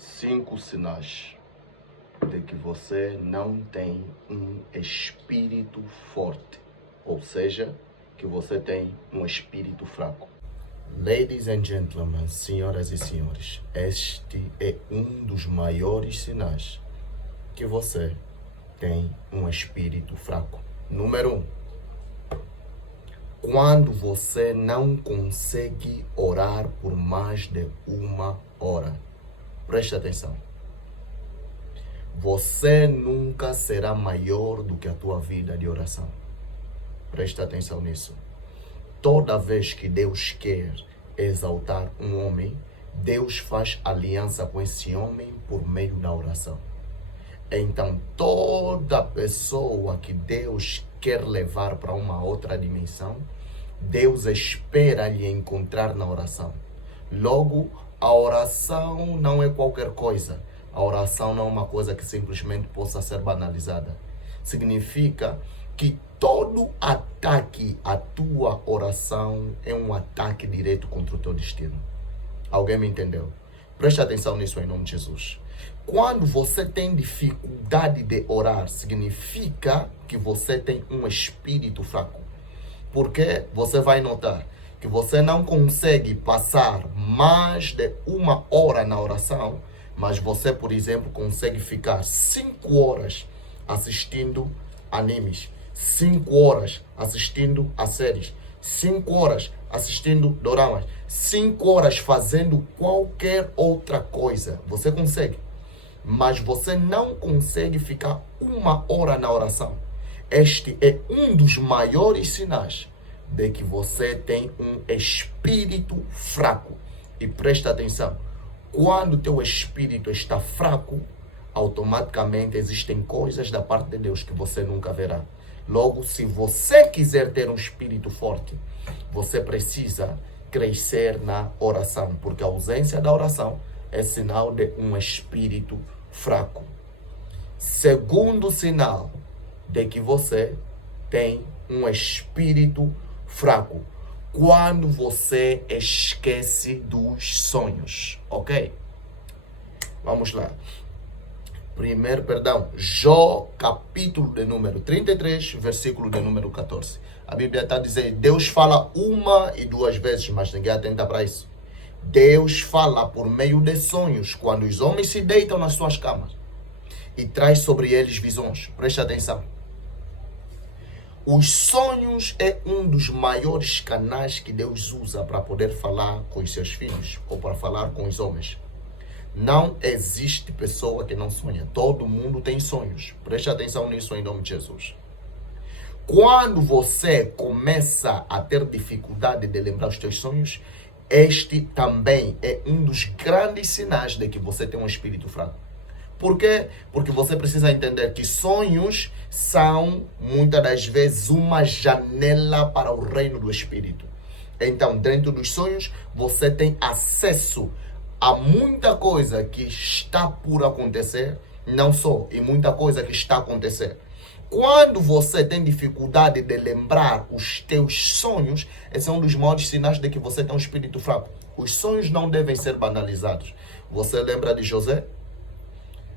5 sinais de que você não tem um espírito forte, ou seja, que você tem um espírito fraco. Ladies and gentlemen, senhoras e senhores, este é um dos maiores sinais que você tem um espírito fraco. Número 1. Quando você não consegue orar por mais de 1 hora. Preste atenção. Você nunca será maior do que a tua vida de oração. Preste atenção nisso. Toda vez que Deus quer exaltar um homem, Deus faz aliança com esse homem por meio da oração. Então, toda pessoa que Deus quer levar para uma outra dimensão, Deus espera lhe encontrar na oração. Logo, a oração não é qualquer coisa. A oração não é uma coisa que simplesmente possa ser banalizada. Significa que todo ataque à tua oração é um ataque direto contra o teu destino. Alguém me entendeu? Preste atenção nisso em nome de Jesus. Quando você tem dificuldade de orar, significa que você tem um espírito fraco. Porque você vai notar que você não consegue passar mais de 1 hora na oração, mas você, por exemplo, consegue ficar 5 horas assistindo animes, 5 horas assistindo a séries, 5 horas assistindo doramas, 5 horas fazendo qualquer outra coisa. Você consegue, mas você não consegue ficar 1 hora na oração. Este é um dos maiores sinais de que você tem um espírito fraco. E presta atenção, quando teu espírito está fraco, automaticamente existem coisas da parte de Deus que você nunca verá. Logo, se você quiser ter um espírito forte, você precisa crescer na oração, porque a ausência da oração é sinal de um espírito fraco. Segundo sinal de que você tem um espírito fraco, quando você esquece dos sonhos, ok? Vamos lá. Jó, capítulo de número 33, versículo de número 14. A Bíblia está dizendo, Deus fala 1 e 2 vezes, mas ninguém atenta para isso. Deus fala por meio de sonhos, quando os homens se deitam nas suas camas e traz sobre eles visões. Preste atenção. Os sonhos é um dos maiores canais que Deus usa para poder falar com os seus filhos ou para falar com os homens. Não existe pessoa que não sonha. Todo mundo tem sonhos. Preste atenção nisso em nome de Jesus. Quando você começa a ter dificuldade de lembrar os teus sonhos, este também é um dos grandes sinais de que você tem um espírito fraco. Por quê? Porque você precisa entender que sonhos são, muitas das vezes, uma janela para o reino do Espírito. Então, dentro dos sonhos, você tem acesso a muita coisa que está por acontecer, não só, e muita coisa que está a acontecer. Quando você tem dificuldade de lembrar os teus sonhos, esse é um dos maiores sinais de que você tem um espírito fraco. Os sonhos não devem ser banalizados. Você lembra de José?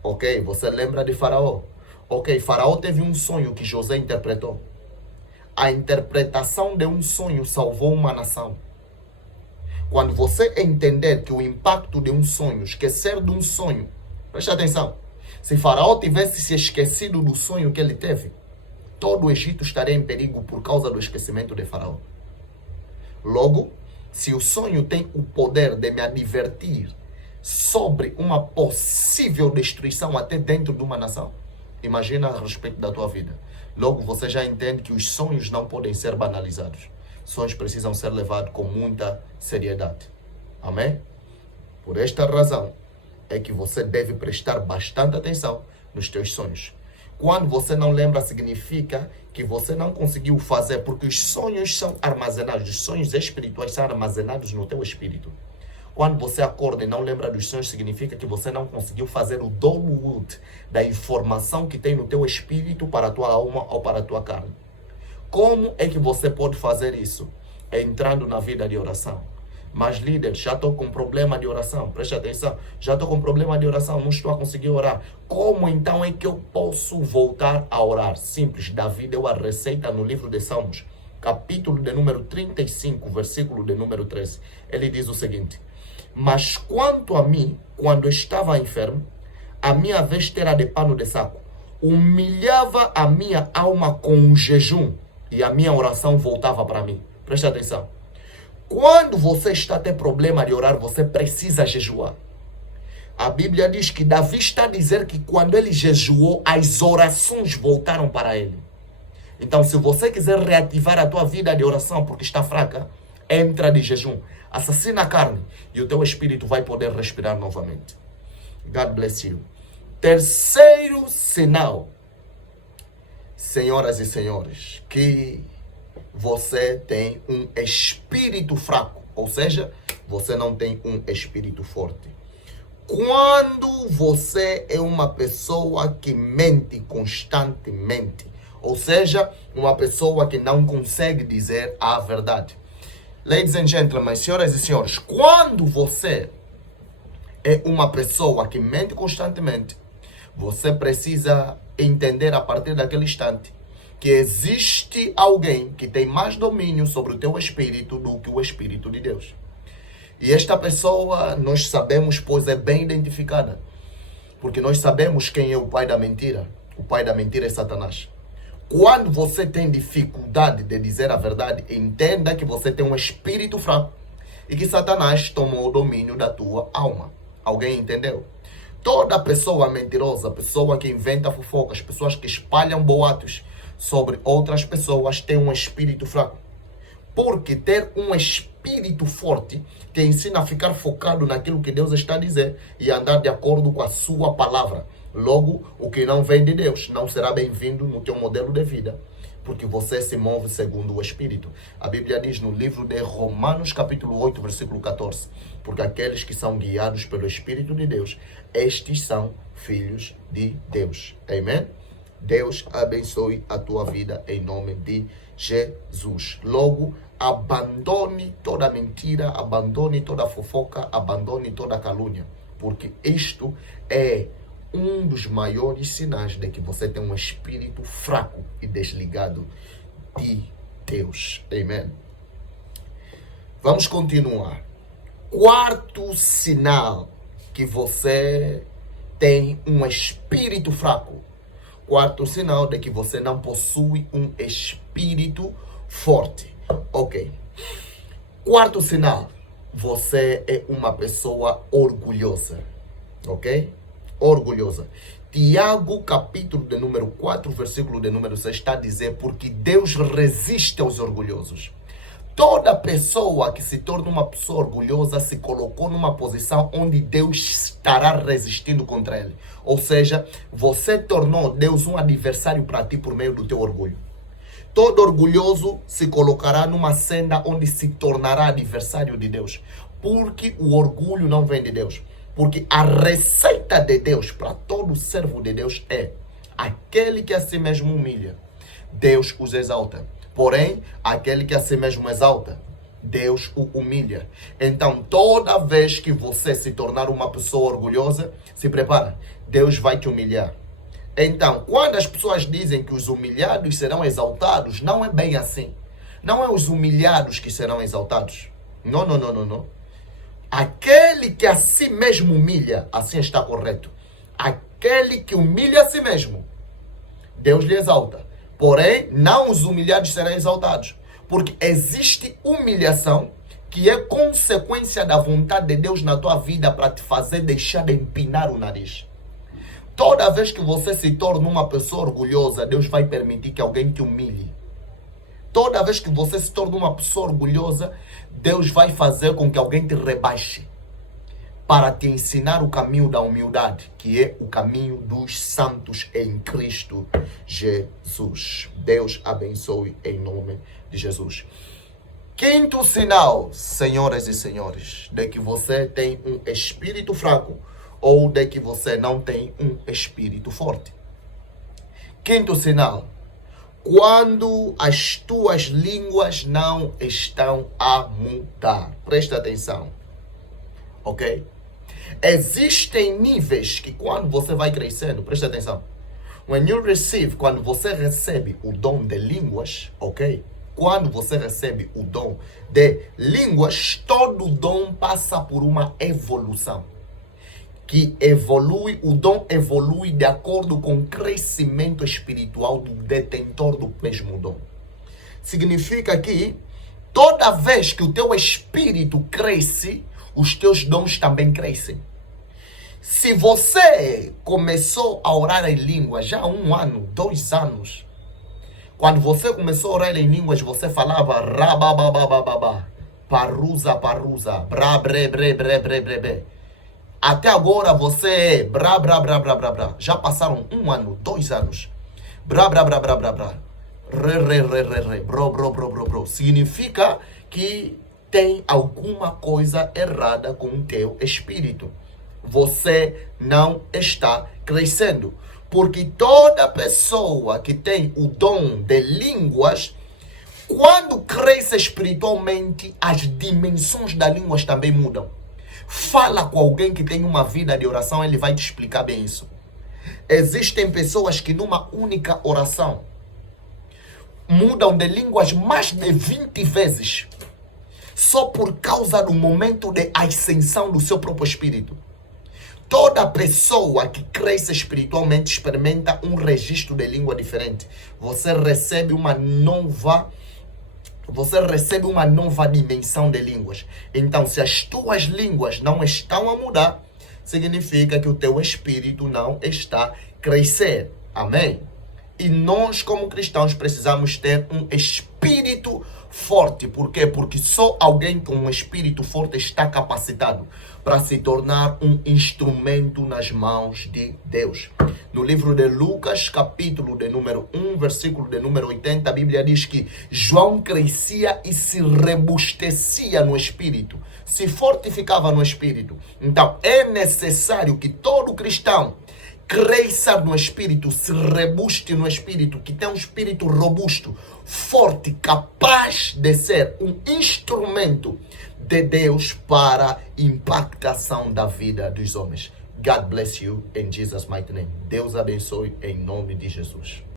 Ok, você lembra de Faraó? Ok, Faraó teve um sonho que José interpretou. A interpretação de um sonho salvou uma nação. Quando você entender que o impacto de um sonho, esquecer de um sonho, preste atenção, se Faraó tivesse se esquecido do sonho que ele teve, todo o Egito estaria em perigo por causa do esquecimento de Faraó. Logo, se o sonho tem o poder de me advertir sobre uma possível destruição até dentro de uma nação, imagina a respeito da tua vida. Logo, você já entende que os sonhos não podem ser banalizados. Sonhos precisam ser levados com muita seriedade. Amém? Por esta razão é que você deve prestar bastante atenção nos teus sonhos. Quando você não lembra, significa que você não conseguiu fazer, porque os sonhos são armazenados, os sonhos espirituais são armazenados no teu espírito. Quando você acorda e não lembra dos sonhos, significa que você não conseguiu fazer o download da informação que tem no teu espírito para a tua alma ou para a tua carne. Como é que você pode fazer isso? Entrando na vida de oração. Mas líder, já estou com problema de oração. Preste atenção. Já estou com problema de oração. Não estou a conseguir orar. Como então é que eu posso voltar a orar? Simples. Davi deu a receita no livro de Salmos. Capítulo de número 35, versículo de número 13. Ele diz o seguinte. Mas quanto a mim, quando estava enfermo, a minha veste era de pano de saco. Humilhava a minha alma com um jejum. E a minha oração voltava para mim. Preste atenção. Quando você está a ter problema de orar, você precisa jejuar. A Bíblia diz que Davi está a dizer que quando ele jejuou, as orações voltaram para ele. Então, se você quiser reativar a tua vida de oração porque está fraca, entra de jejum, assassina a carne e o teu espírito vai poder respirar novamente. God bless you. Terceiro sinal, senhoras e senhores, que você tem um espírito fraco, ou seja, você não tem um espírito forte. Quando você é uma pessoa que mente constantemente, ou seja, uma pessoa que não consegue dizer a verdade. Ladies and gentlemen, senhoras e senhores, quando você é uma pessoa que mente constantemente, você precisa entender a partir daquele instante que existe alguém que tem mais domínio sobre o teu espírito do que o Espírito de Deus. E esta pessoa, nós sabemos, pois é bem identificada. Porque nós sabemos quem é o pai da mentira. O pai da mentira é Satanás. Quando você tem dificuldade de dizer a verdade, entenda que você tem um espírito fraco e que Satanás tomou o domínio da tua alma. Alguém entendeu? Toda pessoa mentirosa, pessoa que inventa fofocas, pessoas que espalham boatos sobre outras pessoas tem um espírito fraco. Porque ter um espírito forte te ensina a ficar focado naquilo que Deus está a dizer e andar de acordo com a sua palavra. Logo, o que não vem de Deus não será bem-vindo no teu modelo de vida, porque você se move segundo o Espírito. A Bíblia diz no livro de Romanos, capítulo 8, versículo 14, porque aqueles que são guiados pelo Espírito de Deus, estes são filhos de Deus. Amém? Deus abençoe a tua vida em nome de Jesus. Logo, abandone toda mentira, abandone toda fofoca, abandone toda calúnia, porque isto é um dos maiores sinais de que você tem um espírito fraco e desligado de Deus. Amém? Vamos continuar. Quarto sinal que você tem um espírito fraco. Quarto sinal de que você não possui um espírito forte. Ok. Quarto sinal. Você é uma pessoa orgulhosa. Ok? Orgulhosa. Tiago, capítulo de número 4, versículo de número 6, está a dizer, porque Deus resiste aos orgulhosos. Toda pessoa que se torna uma pessoa orgulhosa se colocou numa posição onde Deus estará resistindo contra ele. Ou seja, você tornou Deus um adversário para ti por meio do teu orgulho. Todo orgulhoso se colocará numa senda onde se tornará adversário de Deus. Porque o orgulho não vem de Deus. Porque a receita de Deus para todo servo de Deus é aquele que a si mesmo humilha, Deus os exalta. Porém, aquele que a si mesmo exalta, Deus o humilha. Então, toda vez que você se tornar uma pessoa orgulhosa, se prepara, Deus vai te humilhar. Então, quando as pessoas dizem que os humilhados serão exaltados, não é bem assim. Não é os humilhados que serão exaltados. Não, não, não, não, não. Aquele que a si mesmo humilha, assim está correto. Aquele que humilha a si mesmo, Deus lhe exalta. Porém, não os humilhados serão exaltados. Porque existe humilhação que é consequência da vontade de Deus na tua vida para te fazer deixar de empinar o nariz. Toda vez que você se torna uma pessoa orgulhosa, Deus vai permitir que alguém te humilhe. Toda vez que você se torna uma pessoa orgulhosa, Deus vai fazer com que alguém te rebaixe para te ensinar o caminho da humildade, que é o caminho dos santos em Cristo Jesus. Deus abençoe em nome de Jesus. Quinto sinal, senhoras e senhores, de que você tem um espírito fraco ou de que você não tem um espírito forte. Quinto sinal, quando as tuas línguas não estão a mudar. Presta atenção, ok? Existem níveis que quando você vai crescendo, presta atenção. Quando você recebe o dom de línguas, ok? Quando você recebe o dom de línguas, todo dom passa por uma evolução. Que evolui, o dom evolui de acordo com o crescimento espiritual do detentor do mesmo dom. Significa que toda vez que o teu espírito cresce, os teus dons também crescem. Se você começou a orar em línguas já há 1 ano, 2 anos, quando você começou a orar em línguas, você falava rabababababá, parusa, bra, bre, bre, bre, bre, bre, bre. Até agora você bra, bra, bra, bra, bra, bra. Já passaram 1 ano, 2 anos. Bra, bra, bra, bra, bra, bra. Re, re, re, re, re. Bro, bro, bro, bro, bro. Significa que tem alguma coisa errada com o teu espírito. Você não está crescendo. Porque toda pessoa que tem o dom de línguas, quando cresce espiritualmente, as dimensões das línguas também mudam. Fala com alguém que tem uma vida de oração, ele vai te explicar bem isso. Existem pessoas que numa única oração mudam de línguas mais de 20 vezes, só por causa do momento de ascensão do seu próprio espírito. Toda pessoa que cresce espiritualmente experimenta um registro de língua diferente. Você recebe uma nova dimensão de línguas. Então, se as tuas línguas não estão a mudar, significa que o teu espírito não está a crescer. Amém? E nós, como cristãos, precisamos ter um espírito forte. Por quê? Porque só alguém com um espírito forte está capacitado para se tornar um instrumento nas mãos de Deus. No livro de Lucas, capítulo de número 1, versículo de número 80, a Bíblia diz que João crescia e se robustecia no espírito, se fortificava no espírito. Então, é necessário que todo cristão cresça no espírito, se robuste no espírito, que tenha um espírito robusto, forte, capaz de ser um instrumento de Deus para a impactação da vida dos homens. God bless you in Jesus' mighty name. Deus abençoe em nome de Jesus.